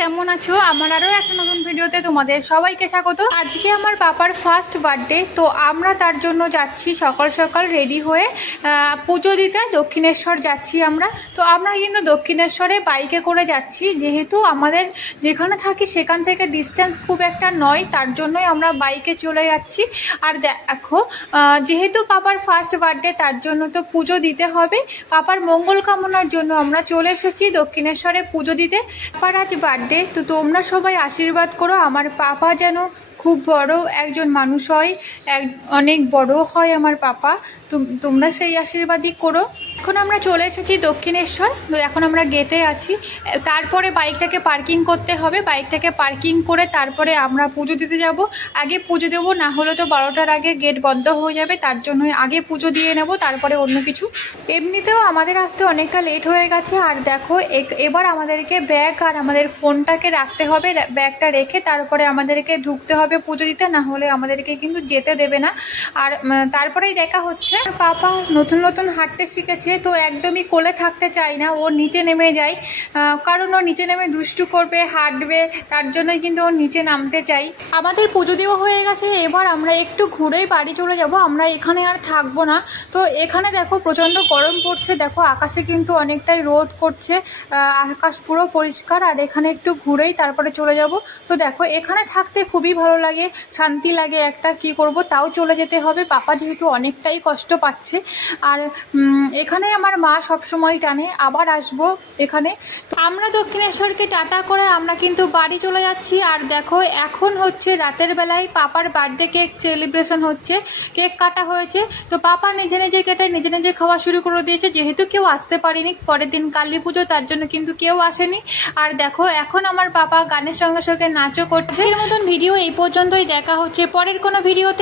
কেমন আছো? আমার আরও একটা নতুন ভিডিওতে তোমাদের সবাইকে স্বাগত। আজকে আমার পাপার ফার্স্ট বার্থডে, তো আমরা তার জন্য যাচ্ছি সকাল সকাল রেডি হয়ে পুজো দিতে দক্ষিণেশ্বর যাচ্ছি আমরা। তো আমরা কিন্তু দক্ষিণেশ্বরে বাইকে করে যাচ্ছি, যেহেতু আমাদের যেখানে থাকি সেখান থেকে ডিস্টেন্স খুব একটা নয়, তার জন্যই আমরা বাইকে চলে যাচ্ছি। আর দেখো, যেহেতু পাপার ফার্স্ট বার্থডে তার জন্য তো পুজো দিতে হবে। পাপার মঙ্গল কামনার জন্য আমরা চলে এসেছি দক্ষিণেশ্বরে পুজো দিতে। পাপার আজ বার্থডে, তো তোমরা সবাই আশীর্বাদ করো আমার পাপা যেন খুব বড় একজন মানুষ হয়, অনেক বড় হয় আমার পাপা। তোমরা সেই আশীর্বাদই করো। এখন আমরা চলে এসেছি দক্ষিণেশ্বর, তো এখন আমরা গেটে আছি। তারপরে বাইকটাকে পার্কিং করতে হবে, বাইকটাকে পার্কিং করে তারপরে আমরা পুজো দিতে যাব। আগে পুজো দেবো, না হলে তো 12টার আগে গেট বন্ধ হয়ে যাবে, তার জন্যই আগে পুজো দিয়ে নেব, তারপরে অন্য কিছু। এমনিতেও আমাদের আসতে অনেকটা লেট হয়ে গেছে। আর দেখো, এবার আমাদেরকে ব্যাগ আর আমাদের ফোনটাকে রাখতে হবে, ব্যাগটা রেখে তারপরে আমাদেরকে ঢুকতে হবে পুজো দিতে, না হলে আমাদেরকে কিন্তু যেতে দেবে না। আর তারপরেই দেখা হচ্ছে। পাপা নতুন নতুন হাঁটতে শিখেছে, তো একদমই কোলে থাকতে চায় না, ও নিচে নেমে যায়, কারণ ও নিচে নেমে দুষ্টু করবে, হাঁটবে, তার জন্যই কিন্তু ও নিচে নামতে চাই। আমাদের পুজো দেওয়া হয়ে গেছে, এবার আমরা একটু ঘুরেই বাড়ি চলে যাব, আমরা এখানে আর থাকবো না। তো এখানে দেখো প্রচণ্ড গরম পড়ছে, দেখো আকাশে কিন্তু অনেকটাই রোদ করছে, আকাশ পুরো পরিষ্কার। আর এখানে একটু ঘুরেই তারপরে চলে যাব। তো দেখো এখানে থাকতে খুবই ভালো লাগে, শান্তি লাগে একটা, কি করব তাও চলে যেতে হবে, পাপা যেহেতু অনেকটাই কষ্ট পাচ্ছে। আর এখানে আমার মা সবসময় টানে, আবার আসবো এখানে। আমরা দক্ষিণেশ্বরকে টাটা করে আমরা কিন্তু বাড়ি চলে যাচ্ছি। আর দেখো এখন হচ্ছে রাতের বেলায় পাপার বার্থডে কেক সেলিব্রেশন হচ্ছে, কেক কাটা হয়েছে। তো পাপা নিজে নিজে কেটে নিজে নিজে খাওয়া শুরু করে দিয়েছে, যেহেতু কেউ আসতে পারেনি, পরের দিন কালী পুজো, তার জন্য কিন্তু কেউ আসেনি। আর দেখো এখন আমার পাপা গানের সঙ্গে সঙ্গে নাচও করছে। এর মতন ভিডিও এই পর্যন্তই, দেখা হচ্ছে পরের কোনো ভিডিওতে।